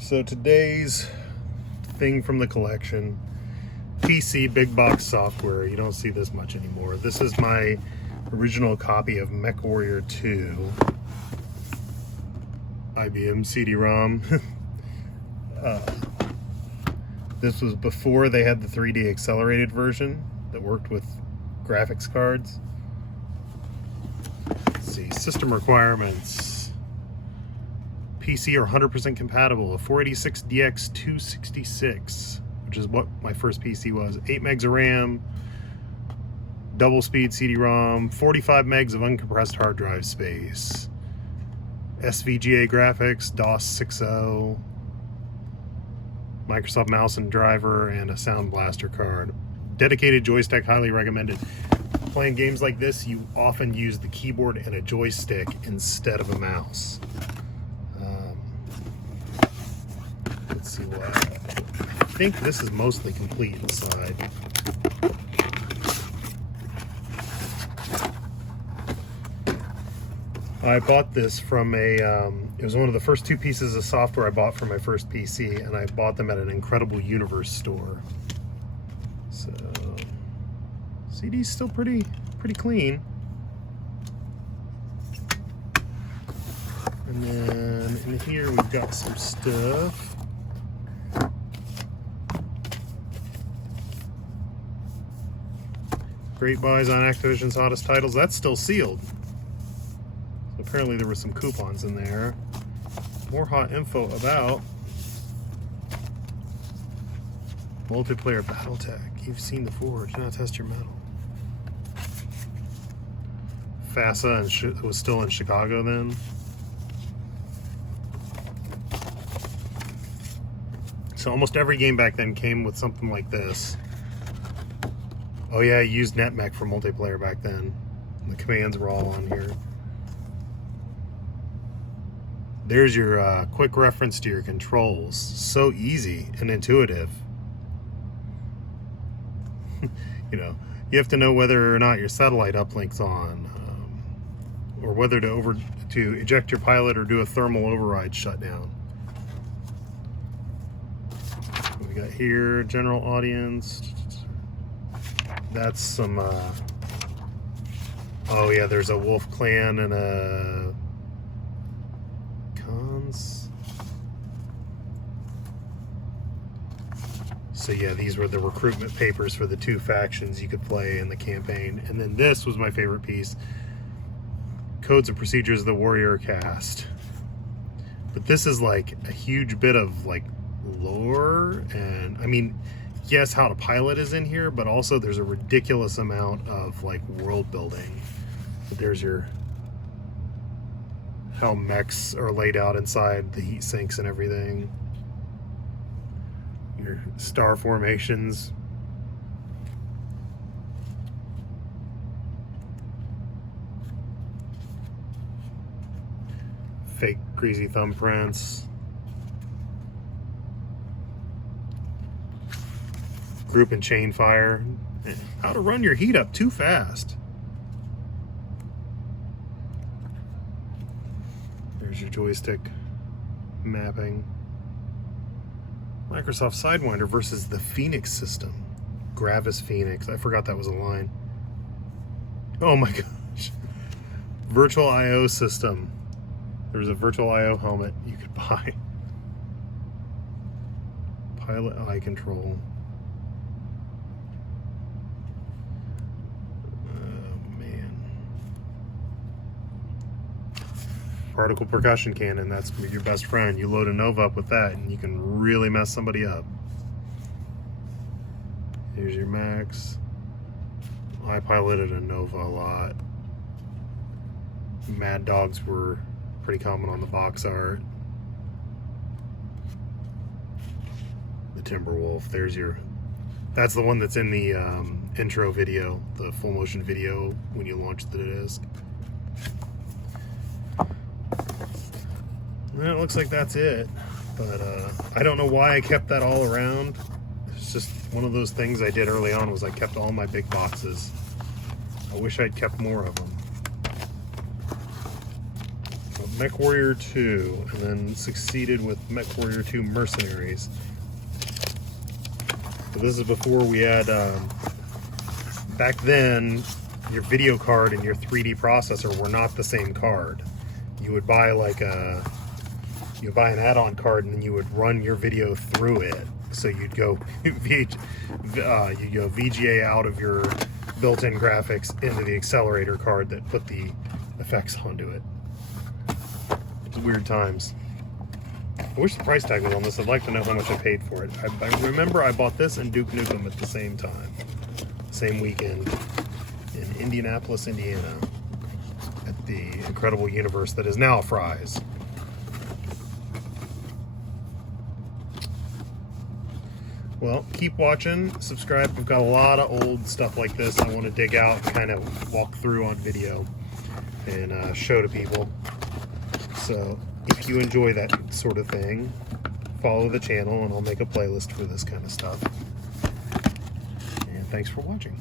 So today's thing from the collection, PC big box software. You don't see this much anymore. This is my original copy of MechWarrior 2 IBM CD-ROM. This was before they had the 3D accelerated version that worked with graphics cards. Let's see, system requirements. PC are 100% compatible, a 486DX 266, which is what my first PC was, 8 megs of RAM, double speed CD-ROM, 45 megs of uncompressed hard drive space, SVGA graphics, DOS 6.0, Microsoft mouse and driver, and a Sound Blaster card. Dedicated joystick, highly recommended. Playing games like this, you often use the keyboard and a joystick instead of a mouse. Let's see what. I think this is mostly complete inside. I bought this from a, it was one of the first two pieces of software I bought for my first PC, and I bought them at an Incredible Universe store. So, CD's still pretty clean. And then in here we've got some stuff. Great buys on Activision's hottest titles. That's still sealed. So apparently there were some coupons in there. More hot info about multiplayer Battletech. You've seen the forge. Now test your metal. FASA and was still in Chicago then. So almost every game back then came with something like this. Oh yeah, I used NetMech for multiplayer back then. The commands were all on here. There's your quick reference to your controls. So easy and intuitive. You know, you have to know whether or not your satellite uplink's on, or whether to eject your pilot or do a thermal override shutdown. We got here, general audience. That's some, oh yeah, there's a Wolf Clan and a Cons. So yeah, these were the recruitment papers for the two factions you could play in the campaign. And then this was my favorite piece, Codes and Procedures of the Warrior Cast. But this is like a huge bit of like lore, and I mean, yes, how to pilot is in here, but also there's a ridiculous amount of like world building. There's your how mechs are laid out inside the heat sinks and everything. Your star formations. Fake greasy thumbprints. Group and chain fire. How to run your heat up too fast. There's your joystick mapping. Microsoft Sidewinder versus the Phoenix system. Gravis Phoenix. I forgot that was a line. Oh my gosh. Virtual IO system. There was a virtual IO helmet you could buy. Pilot eye control. Particle percussion cannon, that's your best friend. You load a Nova up with that and you can really mess somebody up. Here's your Max. I piloted a Nova a lot. Mad Dogs were pretty common on the box art. The Timberwolf, there's your, that's the one that's in the intro video, the full motion video when you launch the disc. And it looks like that's it, but I don't know why I kept that all around. It's just one of those things I did early on, was I kept all my big boxes. I wish I'd kept more of them. MechWarrior 2, and then succeeded with MechWarrior 2 Mercenaries. So this is before we had, back then, your video card and your 3D processor were not the same card. You would buy like you buy an add-on card and then you would run your video through it. So you'd go VGA out of your built-in graphics into the accelerator card that put the effects onto it. It's weird times. I wish the price tag was on this. I'd like to know how much I paid for it. I remember I bought this and Duke Nukem at the same time. Same weekend in Indianapolis, Indiana, at the incredible universe that is now Fry's. Well, keep watching, subscribe. We've got a lot of old stuff like this I want to dig out and kind of walk through on video and show to people. So if you enjoy that sort of thing, follow the channel and I'll make a playlist for this kind of stuff. And thanks for watching.